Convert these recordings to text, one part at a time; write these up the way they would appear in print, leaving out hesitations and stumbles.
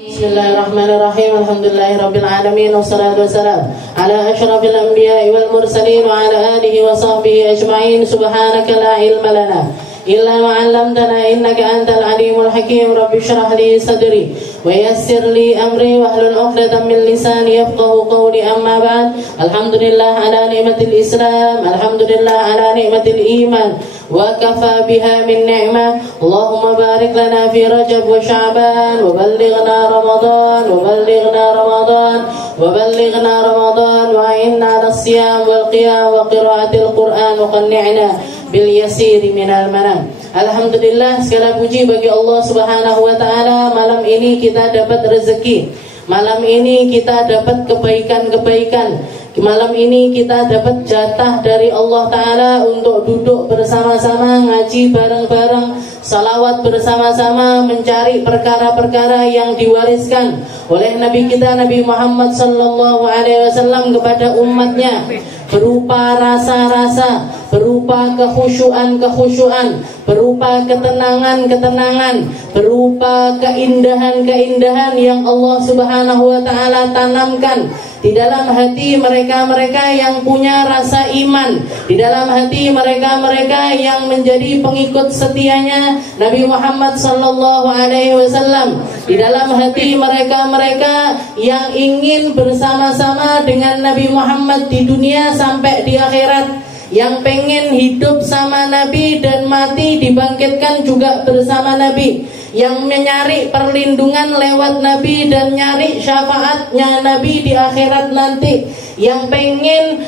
Bismillahirrahmanirrahim. Alhamdulillahirabbil alamin wassalatu wassalamu ala asyrafil anbiya'i wal mursalin wa ala alihi wa sahbihi ajma'in. Subhanaka la ilma lana illa ma 'allamtana innaka antal alimul hakim. Rabbi shrah li sadri wa yassir li amri wahlul 'uqdatam min lisani yafqahu qawli. Amma ba'd. Alhamdulillah ala ni'matil Islam, alhamdulillah ala ni'matil iman, wa kafa biha min ni'mah. Allahumma barik lana fi Rajab wa Sya'ban wa ballighna Ramadan wa ballighna Ramadan wa ballighna Ramadan wa inna as-siyam wal qiyam wa qiraatil Qur'an wa qanni'na bil yasiri minal manam. Alhamdulillah, segala puji bagi Allah Subhanahu wa taala. Malam ini kita dapat rezeki. Malam ini kita dapat kebaikan-kebaikan. Malam ini kita dapat jatah dari Allah Ta'ala untuk duduk bersama-sama, ngaji bareng-bareng, salawat bersama-sama, mencari perkara-perkara yang diwariskan oleh Nabi kita Nabi Muhammad Sallallahu Alaihi Wasallam kepada umatnya, berupa rasa-rasa, berupa kekhusyuan-kekhusyuan, berupa ketenangan-ketenangan, berupa keindahan-keindahan yang Allah Subhanahu wa Ta'ala tanamkan di dalam hati mereka-mereka yang punya rasa iman, di dalam hati mereka-mereka yang menjadi pengikut setianya Nabi Muhammad Sallallahu Alaihi Wasallam, di dalam hati mereka-mereka yang ingin bersama-sama dengan Nabi Muhammad di dunia sampai di akhirat, yang pengen hidup sama Nabi dan mati dibangkitkan juga bersama Nabi, yang mencari perlindungan lewat Nabi dan nyari syafaatnya Nabi di akhirat nanti, yang pengen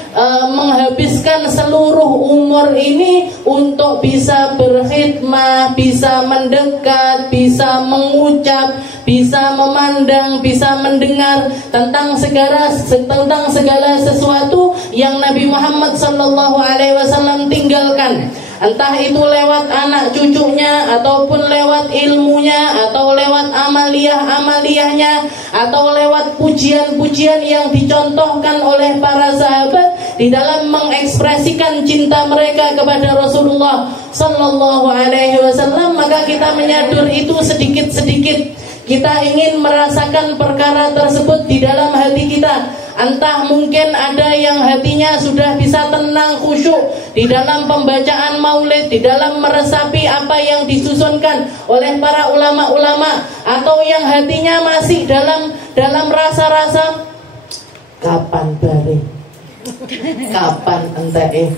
menghabiskan seluruh umur ini untuk bisa berkhidmah, bisa mendekat, bisa mengucap, bisa memandang, bisa mendengar tentang segala sesuatu yang Nabi Muhammad Sallallahu Alaihi Wasallam tinggalkan. Entah itu lewat anak cucunya, ataupun lewat ilmunya, atau lewat amaliyah-amaliyahnya, atau lewat pujian-pujian yang dicontohkan oleh para sahabat di dalam mengekspresikan cinta mereka kepada Rasulullah Sallallahu Alaihi Wasallam. Maka kita menyadur itu sedikit-sedikit. Kita ingin merasakan perkara tersebut di dalam hati kita. Entah mungkin ada yang hatinya sudah bisa tenang, khusyuk di dalam pembacaan maulid, di dalam meresapi apa yang disusunkan oleh para ulama-ulama, atau yang hatinya masih dalam rasa-rasa kapan bare, kapan entae,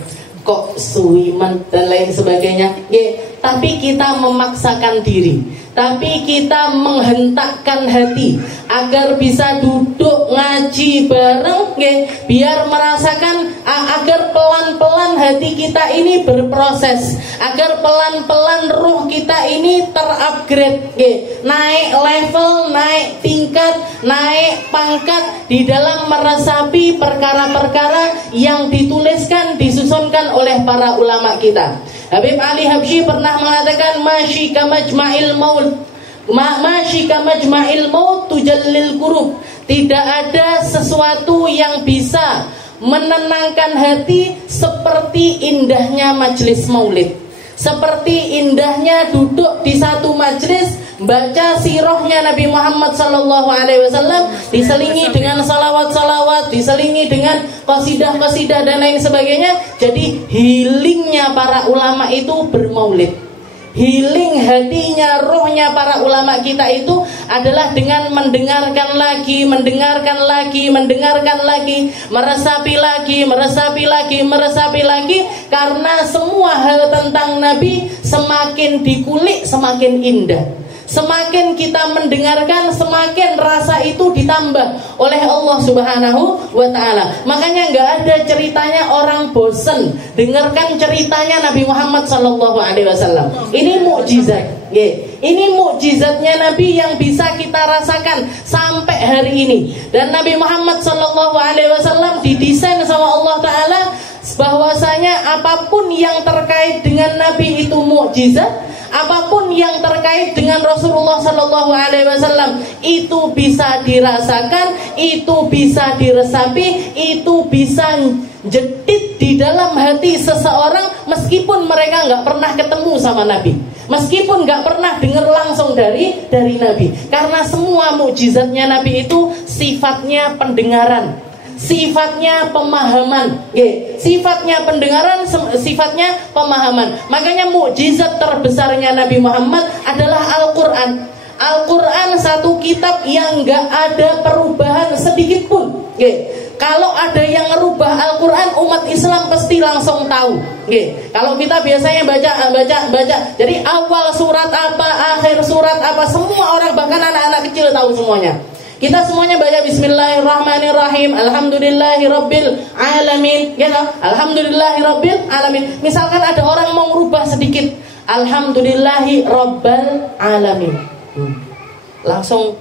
kok suwiman dan lain sebagainya. Tapi kita memaksakan diri, tapi kita menghentakkan hati agar bisa duduk ngaji bareng, biar merasakan, agar pelan-pelan hati kita ini berproses, agar pelan-pelan ruh kita ini terupgrade, naik level, naik tingkat, naik pangkat di dalam meresapi perkara-perkara yang dituliskan, disusunkan oleh para ulama kita. Habib Ali Habsyi pernah mengatakan, masyika majma'il maut, masyika majma'il maut tujallil kurub. Tidak ada sesuatu yang bisa menenangkan hati seperti indahnya majelis maulid, seperti indahnya duduk di satu majelis, baca sirahnya Nabi Muhammad Sallallahu Alaihi Wasallam, diselingi dengan salawat-salawat, diselingi dengan qasidah-qasidah dan lain sebagainya. Jadi healingnya para ulama itu bermaulid. Healing hatinya, rohnya para ulama kita itu adalah dengan mendengarkan lagi, mendengarkan lagi, mendengarkan lagi, meresapi lagi, meresapi lagi, meresapi lagi. Karena semua hal tentang Nabi semakin dikulik semakin indah. Semakin kita mendengarkan, semakin rasa itu ditambah oleh Allah Subhanahu wa Ta'ala. Makanya nggak ada ceritanya orang bosen dengarkan ceritanya Nabi Muhammad Sallallahu Alaihi Wasallam. Ini mukjizat, ini mukjizatnya Nabi yang bisa kita rasakan sampai hari ini. Dan Nabi Muhammad Sallallahu Alaihi Wasallam didesain sama Allah Ta'ala bahwasanya apapun yang terkait dengan Nabi itu mukjizat. Apapun yang terkait dengan Rasulullah Sallallahu Alaihi Wasallam itu bisa dirasakan, itu bisa diresapi, itu bisa jedit di dalam hati seseorang meskipun mereka nggak pernah ketemu sama Nabi. Meskipun nggak pernah dengar langsung dari Nabi. Karena semua mukjizatnya Nabi itu sifatnya pendengaran, sifatnya pemahaman, sifatnya pendengaran, sifatnya pemahaman. Makanya mukjizat terbesarnya Nabi Muhammad adalah Al-Quran. Al-Quran satu kitab yang nggak ada perubahan sedikit pun. Kalau ada yang merubah Al-Quran, umat Islam pasti langsung tahu. Kalau kita biasanya baca. Jadi awal surat apa, akhir surat apa, semua orang, bahkan anak-anak kecil tahu semuanya. Kita semuanya baca Bismillahirrahmanirrahim, Alhamdulillahirabbil alamin, gitu. Alhamdulillahirabbil alamin. Misalkan ada orang mau merubah sedikit, Alhamdulillahirabbil alamin, langsung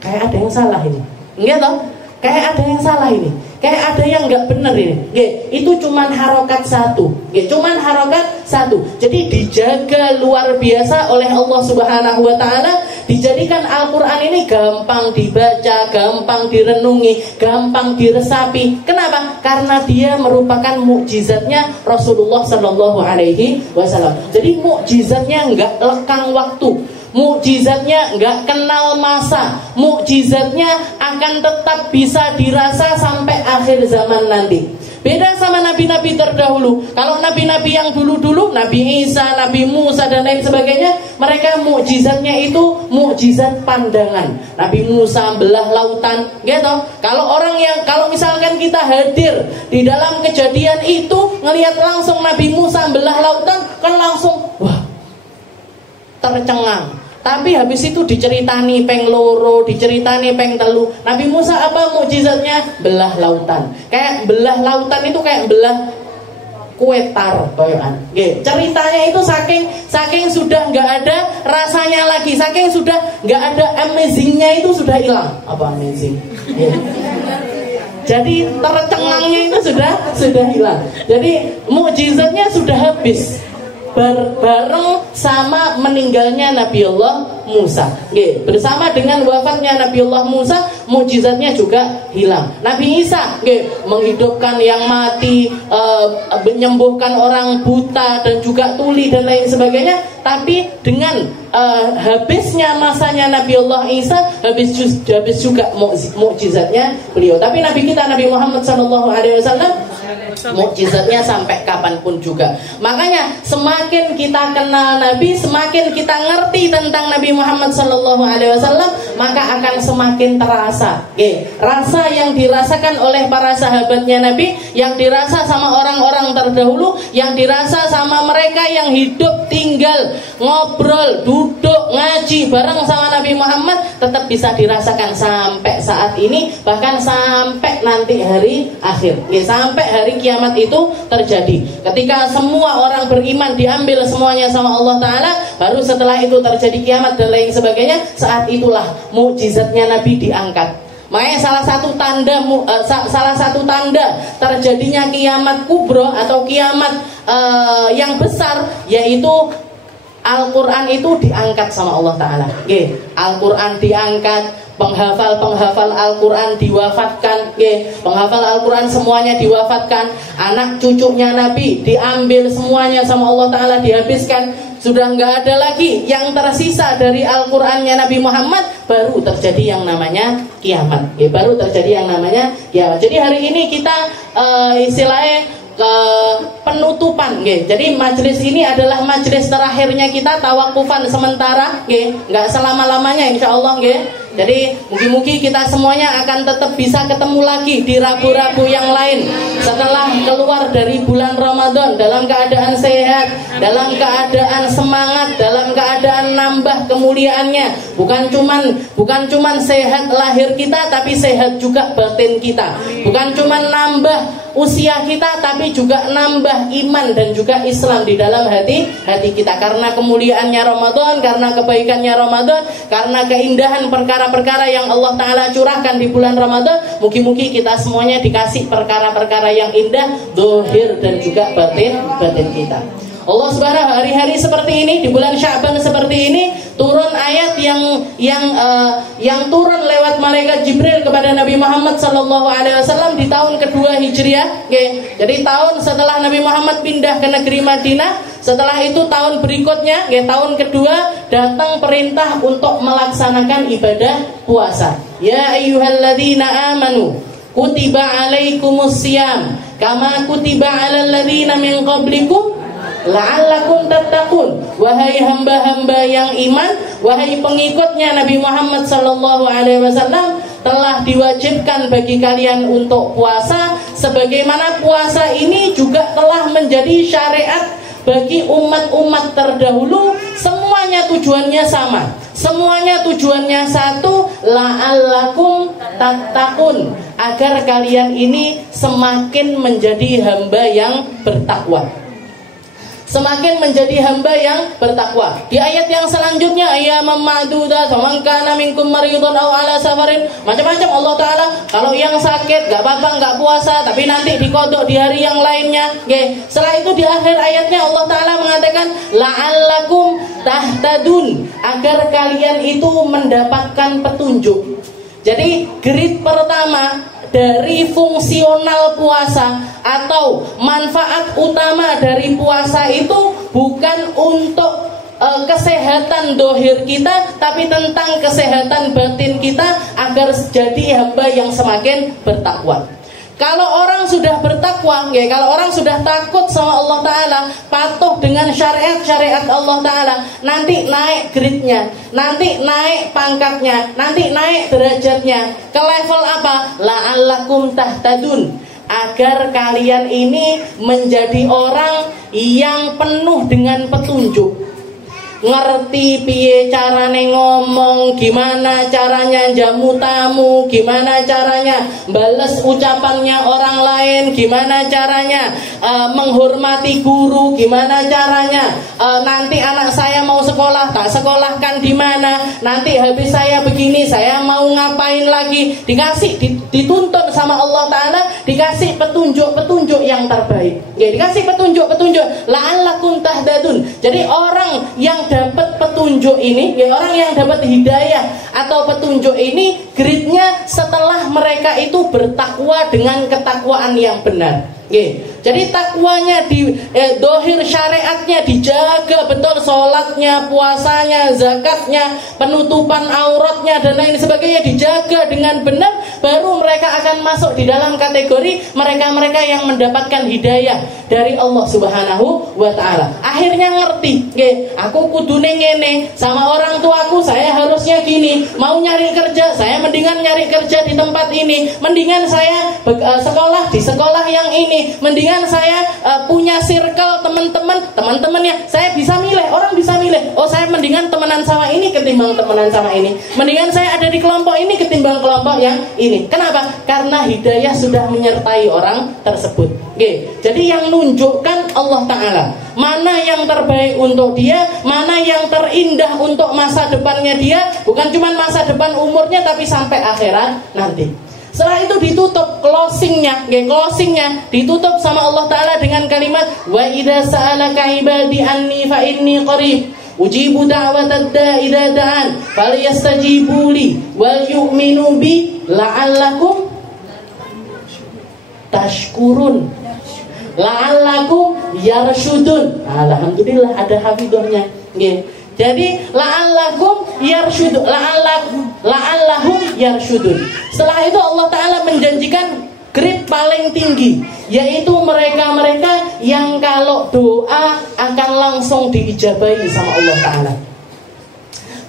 kayak ada yang salah ini, enggak toh? Kayak ada yang salah ini, kayak ada yang nggak benar ini. Itu cuman harokat satu, cuman harokat satu. Jadi dijaga luar biasa oleh Allah Subhanahu Wa Taala. Dijadikan Al-Quran ini gampang dibaca, gampang direnungi, gampang diresapi. Kenapa? Karena dia merupakan mukjizatnya Rasulullah Sallallahu Alaihi Wasallam. Jadi mukjizatnya nggak lekang waktu, mukjizatnya nggak kenal masa, mukjizatnya akan tetap bisa dirasa sampai akhir zaman nanti. Beda sama nabi-nabi terdahulu. Kalau nabi-nabi yang dulu-dulu, Nabi Isa, Nabi Musa dan lain sebagainya, mereka mukjizatnya itu mukjizat pandangan. Nabi Musa belah lautan, gitu. Kalau misalkan kita hadir di dalam kejadian itu, ngelihat langsung Nabi Musa belah lautan, kan langsung wah, tercengang. Tapi habis itu diceritani peng loro, diceritani peng telu. Nabi Musa apa mukjizatnya? Belah lautan. Kayak belah lautan itu kayak belah kue tar koyokan. Ceritanya itu saking sudah nggak ada rasanya lagi, saking sudah nggak ada amazingnya itu sudah hilang. Apa amazing? Jadi tercengangnya itu sudah hilang. Jadi mukjizatnya sudah habis. Bareng sama meninggalnya Nabiullah Musa. Bersama dengan wafatnya Nabiullah Musa, mukjizatnya juga hilang. Nabi Isa menghidupkan yang mati, menyembuhkan orang buta dan juga tuli dan lain sebagainya. Tapi dengan habisnya masanya Nabiullah Isa, habis juga mukjizatnya beliau. Tapi Nabi kita Nabi Muhammad SAW mukjizatnya sampai kapanpun juga. Makanya semakin kita kenal Nabi, semakin kita ngerti tentang Nabi Muhammad SAW, maka akan semakin terasa. Rasa yang dirasakan oleh para sahabatnya Nabi, yang dirasa sama orang-orang terdahulu, yang dirasa sama mereka yang hidup, tinggal, ngobrol, duduk, ngaji bareng sama Nabi Muhammad, tetap bisa dirasakan sampai saat ini, bahkan sampai nanti hari akhir, sampai hari kiamat itu terjadi. Ketika semua orang beriman diambil semuanya sama Allah Ta'ala, baru setelah itu terjadi kiamat dan lain sebagainya. Saat itulah mukjizatnya Nabi diangkat. Makanya salah satu tanda terjadinya kiamat kubro atau kiamat yang besar, yaitu Al-Quran itu diangkat sama Allah Ta'ala. Al-Quran diangkat, penghafal Al-Quran diwafatkan, penghafal Al-Quran semuanya diwafatkan, anak cucunya Nabi diambil semuanya sama Allah Ta'ala, dihabiskan. Sudah nggak ada lagi yang tersisa dari Al-Qurannya Nabi Muhammad, baru terjadi yang namanya kiamat. Baru terjadi yang namanya kiamat. Jadi hari ini kita istilahnya ke penutupan, jadi majelis ini adalah majelis terakhirnya kita, tawakufan sementara, nggak selama-lamanya insyaallah. Jadi mungkin kita semuanya akan tetap bisa ketemu lagi di Rabu-Rabu yang lain setelah keluar dari bulan Ramadan dalam keadaan sehat, dalam keadaan semangat, dalam keadaan nambah kemuliaannya. Bukan cuman sehat lahir kita, tapi sehat juga batin kita. Bukan cuman nambah usia kita, tapi juga nambah iman dan juga Islam di dalam hati kita. Karena kemuliaannya Ramadan, karena kebaikannya Ramadan, karena keindahan perkara-perkara yang Allah Ta'ala curahkan di bulan Ramadan, mungkin kita semuanya dikasih perkara-perkara yang indah, zahir dan juga batin kita. Allah Subhanahu hari-hari seperti ini, di bulan Sya'ban seperti ini, turun ayat yang turun lewat malaikat Jibril kepada Nabi Muhammad sallallahu alaihi wasallam di tahun kedua Hijriah, nggih. Jadi tahun setelah Nabi Muhammad pindah ke negeri Madinah, setelah itu tahun berikutnya, nggih, tahun kedua datang perintah untuk melaksanakan ibadah puasa. Ya ayyuhalladzina amanu kutiba alaikumusiyam kama kutiba alal ladzina min qablikum la'allakum tattaqun. Wahai hamba-hamba yang iman, wahai pengikutnya Nabi Muhammad sallallahu alaihi wasallam, telah diwajibkan bagi kalian untuk puasa sebagaimana puasa ini juga telah menjadi syariat bagi umat-umat terdahulu. Semuanya tujuannya sama, semuanya tujuannya satu, la'allakum tattaqun, agar kalian ini semakin menjadi hamba yang bertakwa, semakin menjadi hamba yang bertakwa. Di ayat yang selanjutnya, ayyaman ma'dudat faman kana minkum maridun aw ala safarin, macam-macam Allah Taala. Kalau yang sakit gak apa-apa gak puasa, tapi nanti dikodok di hari yang lainnya. Oke. Setelah itu di akhir ayatnya Allah Taala mengatakan la'allakum tahtadun, agar kalian itu mendapatkan petunjuk. Jadi grade pertama dari fungsional puasa atau manfaat utama dari puasa itu bukan untuk kesehatan dohir kita, tapi tentang kesehatan batin kita agar jadi hamba yang semakin bertakwa. Kalau orang sudah bertakwa, ya, kalau orang sudah takut sama Allah Ta'ala, patuh dengan syariat-syariat Allah Ta'ala, nanti naik grade-nya, nanti naik pangkatnya, nanti naik derajatnya. Ke level apa? La'allakum tahtadun, agar kalian ini menjadi orang yang penuh dengan petunjuk, ngerti piye carane ngomong, gimana caranya jamu tamu, gimana caranya bales ucapannya orang lain, gimana caranya menghormati guru, gimana caranya nanti anak saya mau sekolah, tak sekolahkan di mana, nanti habis saya begini, saya mau ngapain lagi, dikasih dituntun sama Allah Ta'ala, dikasih petunjuk-petunjuk yang terbaik, ya, dikasih petunjuk-petunjuk la'allakum tahtadun. Jadi orang yang dapat petunjuk ini, ya, orang yang dapat hidayah atau petunjuk ini, grade-nya setelah mereka itu bertakwa dengan ketakwaan yang benar. Jadi takwanya di dohir syariatnya dijaga betul, sholatnya, puasanya, zakatnya, penutupan auratnya dan lain sebagainya dijaga dengan benar, baru mereka akan masuk di dalam kategori mereka-mereka yang mendapatkan hidayah dari Allah Subhanahu wa Ta'ala. Akhirnya ngerti, aku kudune ngene, sama orang tuaku saya harusnya gini, mau nyari kerja saya mendingan nyari kerja di tempat ini, mendingan saya sekolah di sekolah yang ini, mendingan saya punya circle teman-temannya, saya bisa milih, orang bisa milih, oh saya mendingan temenan sama ini ketimbang temenan sama ini, mendingan saya ada di kelompok ini ketimbang kelompok yang ini. Kenapa? Karena hidayah sudah menyertai orang tersebut. Jadi yang nunjukkan Allah Ta'ala, mana yang terbaik untuk dia, mana yang terindah untuk masa depannya dia, bukan cuma masa depan umurnya, tapi sampai akhirat nanti. Setelah itu ditutup closingnya ditutup sama Allah Ta'ala dengan kalimat wa idza sa'alaka ibadi anni fa inni qarib ujibu da'watad da'i idza da'an falyastajibu li wal yu'minu bi la'allakum tashkurun la'allakum yarshudun. Alhamdulillah ada hafidhahnya. Jadi la'allakum yarshudun, la'allahum yarshudun. Setelah itu Allah Ta'ala menjanjikan grade paling tinggi, yaitu mereka-mereka yang kalau doa akan langsung diijabahi sama Allah Ta'ala.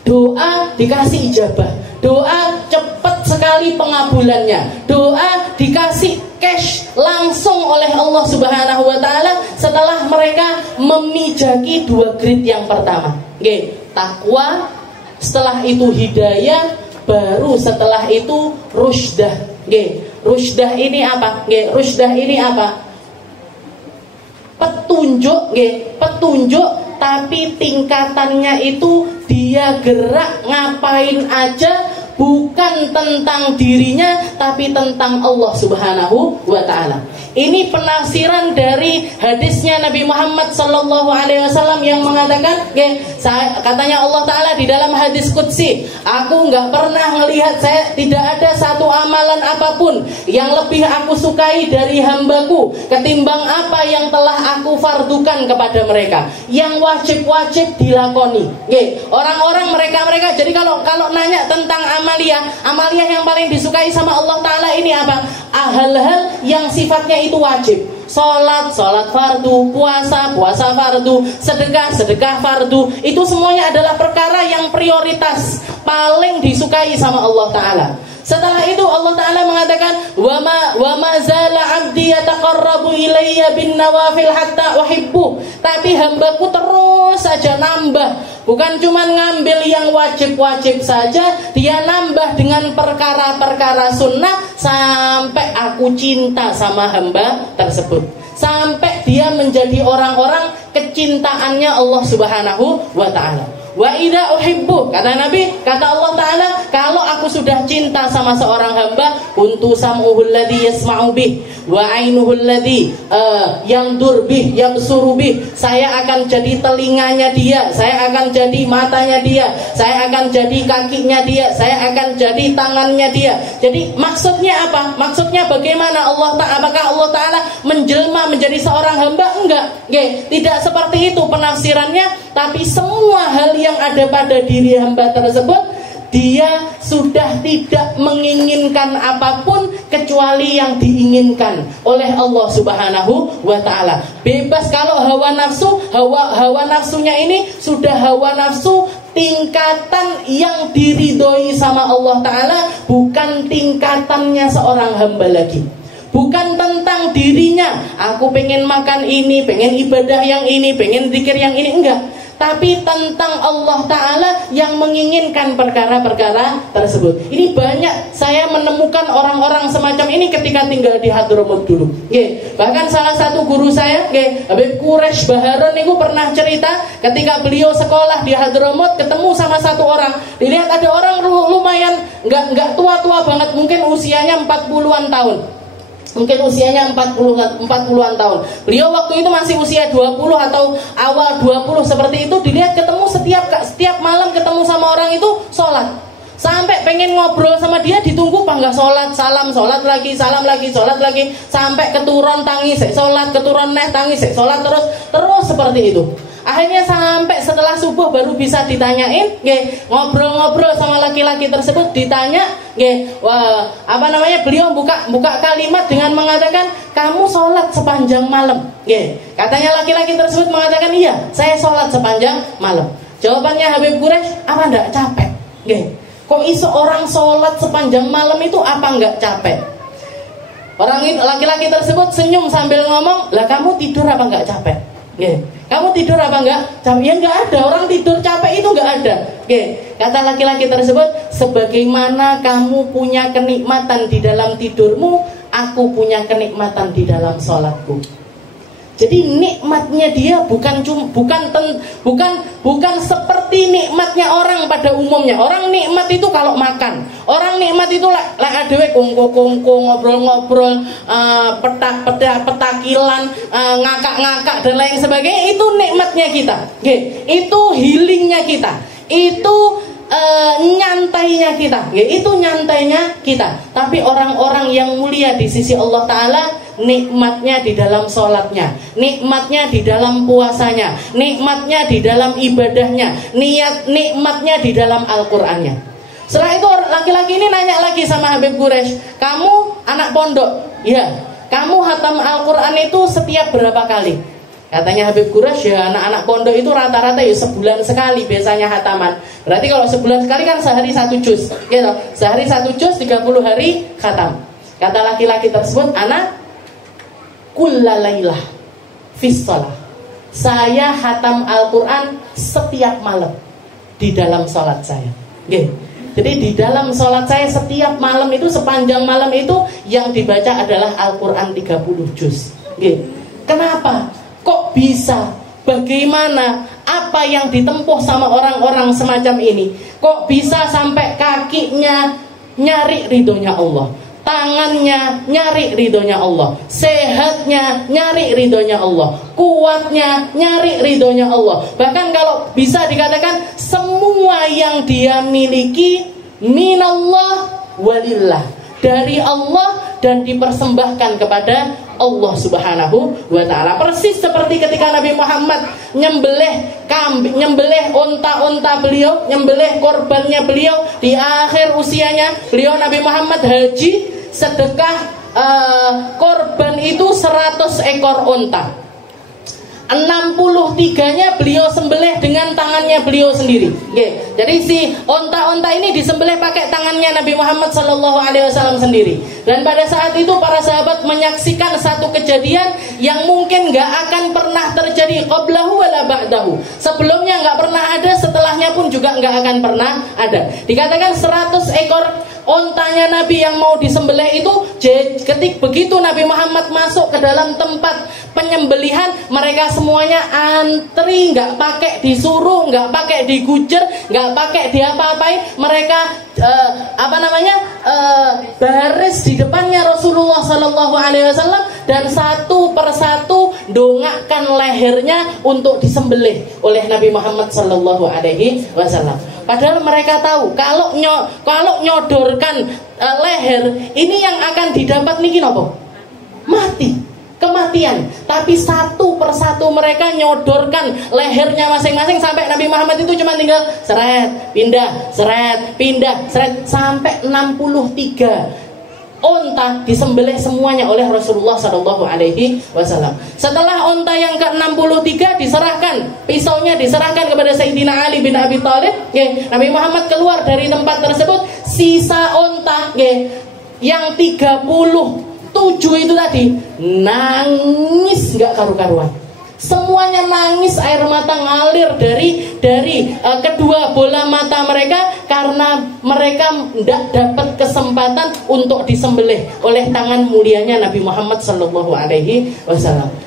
Doa dikasih ijabah, doa cepat sekali pengabulannya, doa dikasih cash langsung oleh Allah Subhanahu wa Ta'ala setelah mereka memijaki dua grade yang pertama. Takwa, setelah itu hidayah, baru setelah itu rusdah. Rusdah ini apa? Rusdah ini apa? Petunjuk, petunjuk, tapi tingkatannya itu dia gerak ngapain aja, bukan tentang dirinya tapi tentang Allah Subhanahu wa Ta'ala. Ini penafsiran dari hadisnya Nabi Muhammad sallallahu alaihi wasallam yang mengatakan, katanya Allah Ta'ala di dalam hadis qudsi, aku nggak pernah melihat, saya tidak ada satu amalan apapun yang lebih aku sukai dari hambaku ketimbang apa yang telah aku fardukan kepada mereka, yang wajib-wajib dilakoni. Orang-orang mereka jadi kalau nanya tentang amalia yang paling disukai sama Allah Ta'ala ini apa? Hal-hal yang sifatnya itu wajib. Sholat fardu, puasa fardu, sedekah fardu. Itu semuanya adalah perkara yang prioritas, paling disukai sama Allah Ta'ala. Setelah itu Allah Ta'ala mengatakan, wa ma zala 'abdi yataqarrabu ilayya bin nawafil hatta uhibbu. Tapi hambaku terus saja nambah. Bukan cuma ngambil yang wajib-wajib saja, dia nambah dengan perkara-perkara sunnah sampai aku cinta sama hamba tersebut. Sampai dia menjadi orang-orang kecintaannya Allah Subhanahu wa Ta'ala. Wa idza uhibbu, kata Nabi, kata Allah Ta'ala, kalau aku sudah cinta sama seorang hamba, kuntu sam'uhu alladhi yasma'u bih wa 'ainuhu alladhi yandur bih yabsuru bih. Saya akan jadi telinganya dia, saya akan jadi matanya dia, saya akan jadi kakinya dia, saya akan jadi tangannya dia. Jadi maksudnya apa? Maksudnya bagaimana apakah Allah Ta'ala menjelma menjadi seorang hamba? Enggak. Tidak seperti itu penafsirannya, tapi semua hal yang ada pada diri hamba tersebut, dia sudah tidak menginginkan apapun kecuali yang diinginkan oleh Allah Subhanahu wa Ta'ala. Bebas kalau hawa nafsunya ini sudah hawa nafsu tingkatan yang diridhoi sama Allah Ta'ala, bukan tingkatannya seorang hamba lagi. Bukan tentang dirinya, aku pengen makan ini, pengen ibadah yang ini, pengen zikir yang ini, enggak. Tapi tentang Allah Ta'ala yang menginginkan perkara-perkara tersebut. Ini banyak saya menemukan orang-orang semacam ini ketika tinggal di Hadramut dulu. Bahkan salah satu guru saya, Habib Quraisy Baharon itu pernah cerita ketika beliau sekolah di Hadramut ketemu sama satu orang. Dilihat ada orang lumayan nggak tua-tua banget, mungkin usianya 40-an tahun. Mungkin usianya 40-an tahun. Beliau waktu itu masih usia 20 atau awal 20 seperti itu. Dilihat ketemu setiap malam ketemu sama orang itu sholat. Sampai pengen ngobrol sama dia ditunggu panggah sholat, salam, sholat lagi, salam lagi, sholat lagi. Sampai keturun tangi, sholat, keturun neh tangi, sholat terus seperti itu. Akhirnya sampai setelah subuh baru bisa ditanyain, ngobrol-ngobrol sama laki-laki tersebut, ditanya, beliau buka kalimat dengan mengatakan, kamu sholat sepanjang malam. Katanya laki-laki tersebut mengatakan, iya, saya sholat sepanjang malam. Jawabannya Habib Quraisy, apa enggak capek? Kok iso orang sholat sepanjang malam itu apa enggak capek? Laki-laki tersebut senyum sambil ngomong, lah kamu tidur apa enggak capek? Kamu tidur apa enggak? Ya enggak ada, orang tidur capek itu enggak ada. Kata laki-laki tersebut, sebagaimana kamu punya kenikmatan di dalam tidurmu, aku punya kenikmatan di dalam sholatku. Jadi nikmatnya dia bukan seperti nikmatnya orang pada umumnya. Orang nikmat itu kalau makan. Orang nikmat itu lek adewe kongko-kongko, ngobrol-ngobrol, petakilan, ngakak-ngakak dan lain sebagainya, itu nikmatnya kita. Itu healingnya kita. Itu nyantainya kita. Itu nyantainya kita. Tapi orang-orang yang mulia di sisi Allah Ta'ala, nikmatnya di dalam sholatnya, nikmatnya di dalam puasanya, nikmatnya di dalam ibadahnya, nikmatnya di dalam Al-Qur'annya. Setelah itu laki-laki ini nanya lagi sama Habib Quraisy, kamu anak pondok? Ya. Kamu hatam Al-Qur'an itu setiap berapa kali? Katanya Habib Quraisy, ya anak-anak pondok itu rata-rata ya sebulan sekali biasanya hataman. Berarti kalau sebulan sekali kan sehari 1 juz, gitu. Sehari 1 juz, 30 hari khatam. Kata laki-laki tersebut, anak kullalailah fis shalah. Saya hatam Al-Qur'an setiap malam di dalam sholat saya. Jadi di dalam sholat saya setiap malam itu, sepanjang malam itu yang dibaca adalah Al-Qur'an 30 juz. Kenapa? Kok bisa? Bagaimana? Apa yang ditempuh sama orang-orang semacam ini? Kok bisa sampai kakinya nyari ridhonya Allah, tangannya nyari ridhonya Allah, sehatnya nyari ridhonya Allah, kuatnya nyari ridhonya Allah. Bahkan kalau bisa dikatakan semua yang dia miliki minallah walillah, dari Allah dan dipersembahkan kepada Allah Subhanahu wa ta'ala. Persis seperti ketika Nabi Muhammad nyembelih kambing, nyembelih unta-unta beliau, nyembelih korbannya beliau di akhir usianya. Beliau Nabi Muhammad haji, sedekah korban itu 100 ekor unta. 63-nya beliau sembelih dengan tangannya beliau sendiri. Oke. Jadi si onta-onta ini disembelih pakai tangannya Nabi Muhammad SAW sendiri. Dan pada saat itu para sahabat menyaksikan satu kejadian yang mungkin gak akan pernah terjadi qablahu wala ba'dahu. Sebelumnya gak pernah ada, setelahnya pun juga gak akan pernah ada. Dikatakan 100 ekor ontanya Nabi yang mau disembelih itu, ketika begitu Nabi Muhammad masuk ke dalam tempat penyembelihan, mereka semuanya antri, nggak pakai disuruh, nggak pakai digujer, nggak pakai diapa-apain. Mereka baris di depannya Rasulullah SAW dan satu persatu dongakkan lehernya untuk disembelih oleh Nabi Muhammad SAW. Padahal mereka tahu kalau nyodorkan leher ini yang akan didapat niki nopo? Mati, kematian. Tapi satu persatu mereka nyodorkan lehernya masing-masing sampai Nabi Muhammad itu cuma tinggal seret, pindah, seret, pindah, seret, sampai 63 onta disembelih semuanya oleh Rasulullah SAW. Setelah onta yang ke-63 diserahkan, pisaunya diserahkan kepada Sayyidina Ali bin Abi Thalib, Nabi Muhammad keluar dari tempat tersebut. Sisa onta yang 37 itu tadi nangis gak karu-karuan. Semuanya nangis, air mata ngalir dari kedua bola mata mereka karena mereka tidak dapat kesempatan untuk disembelih oleh tangan mulianya Nabi Muhammad SAW.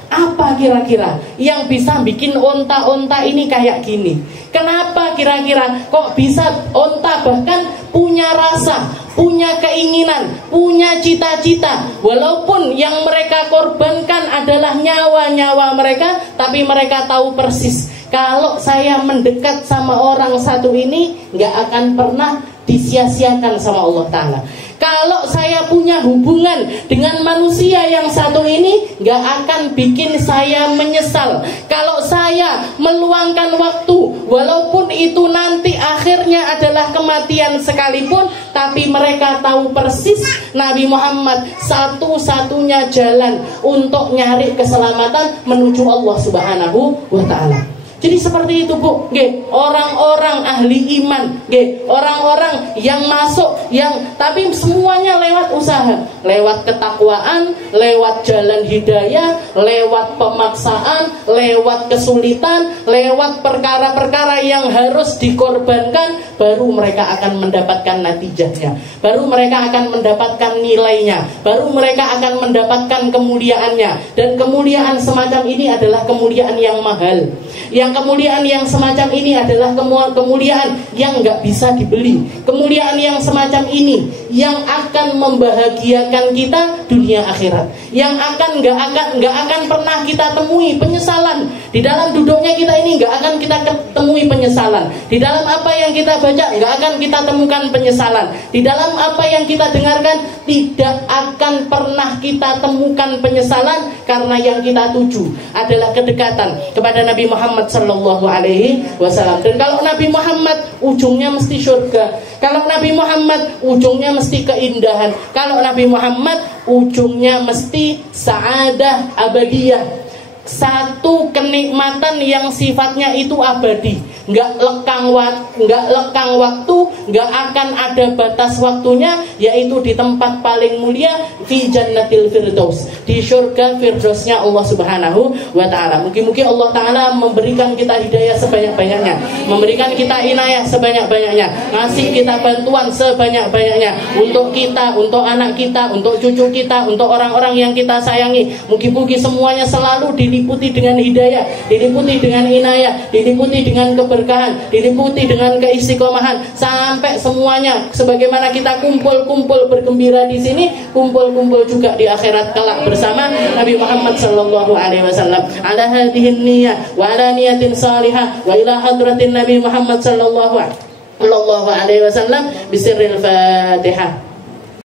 Apa kira-kira yang bisa bikin onta-onta ini kayak gini? Kenapa kira-kira kok bisa onta bahkan punya rasa, punya keinginan, punya cita-cita, walaupun yang mereka korbankan adalah nyawa-nyawa mereka, tapi mereka tahu persis kalau saya mendekat sama orang satu ini gak akan pernah disia-siakan sama Allah Ta'ala. Kalau saya punya hubungan dengan manusia yang satu ini gak akan bikin saya menyesal. Kalau saya meluangkan waktu, walaupun itu nanti akhirnya adalah kematian sekalipun, tapi mereka tahu persis Nabi Muhammad satu-satunya jalan untuk nyari keselamatan menuju Allah Subhanahu wa Ta'ala. Jadi seperti itu Bu, orang-orang ahli iman, orang-orang yang masuk, tapi semuanya lewat usaha, lewat ketakwaan, lewat jalan hidayah, lewat pemaksaan, lewat kesulitan, lewat perkara-perkara yang harus dikorbankan, baru mereka akan mendapatkan natijahnya, baru mereka akan mendapatkan nilainya, baru mereka akan mendapatkan kemuliaannya. Dan kemuliaan semacam ini adalah kemuliaan yang mahal. Yang kemuliaan yang semacam ini adalah kemuliaan yang nggak bisa dibeli. Kemuliaan yang semacam ini yang akan membahagiakan kita dunia akhirat. Yang nggak akan pernah kita temui penyesalan. Di dalam duduknya kita ini nggak akan kita temui penyesalan. Di dalam apa yang kita baca nggak akan kita temukan penyesalan. Di dalam apa yang kita dengarkan tidak akan pernah kita temukan penyesalan, karena yang kita tuju adalah kedekatan kepada Nabi Muhammad SAW. Dan kalau Nabi Muhammad ujungnya mesti surga. Kalau Nabi Muhammad ujungnya mesti keindahan. Kalau Nabi Muhammad ujungnya mesti sa'adah abadiyah. Satu kenikmatan yang sifatnya itu abadi, nggak lekang waktu, nggak akan ada batas waktunya, yaitu di tempat paling mulia, fi jannatil firdaus, di surga firdausnya Allah Subhanahu wa Ta'ala. Mungkin Allah Ta'ala memberikan kita hidayah sebanyak-banyaknya, memberikan kita inayah sebanyak-banyaknya, ngasih kita bantuan sebanyak-banyaknya untuk kita, untuk anak kita, untuk cucu kita, untuk orang-orang yang kita sayangi. Mungkin semuanya selalu di diliputi dengan hidayah, diliputi dengan inayah, diliputi dengan keberkahan, diliputi dengan keistiqomahan, sampai semuanya sebagaimana kita kumpul-kumpul bergembira di sini, kumpul-kumpul juga di akhirat kelak bersama Nabi Muhammad sallallahu alaihi wasallam. Ala hadhihi niyyah wa ala niyatin salihah wa ila hadratin Nabi Muhammad sallallahu alaihi wasallam bisirril Fatihah.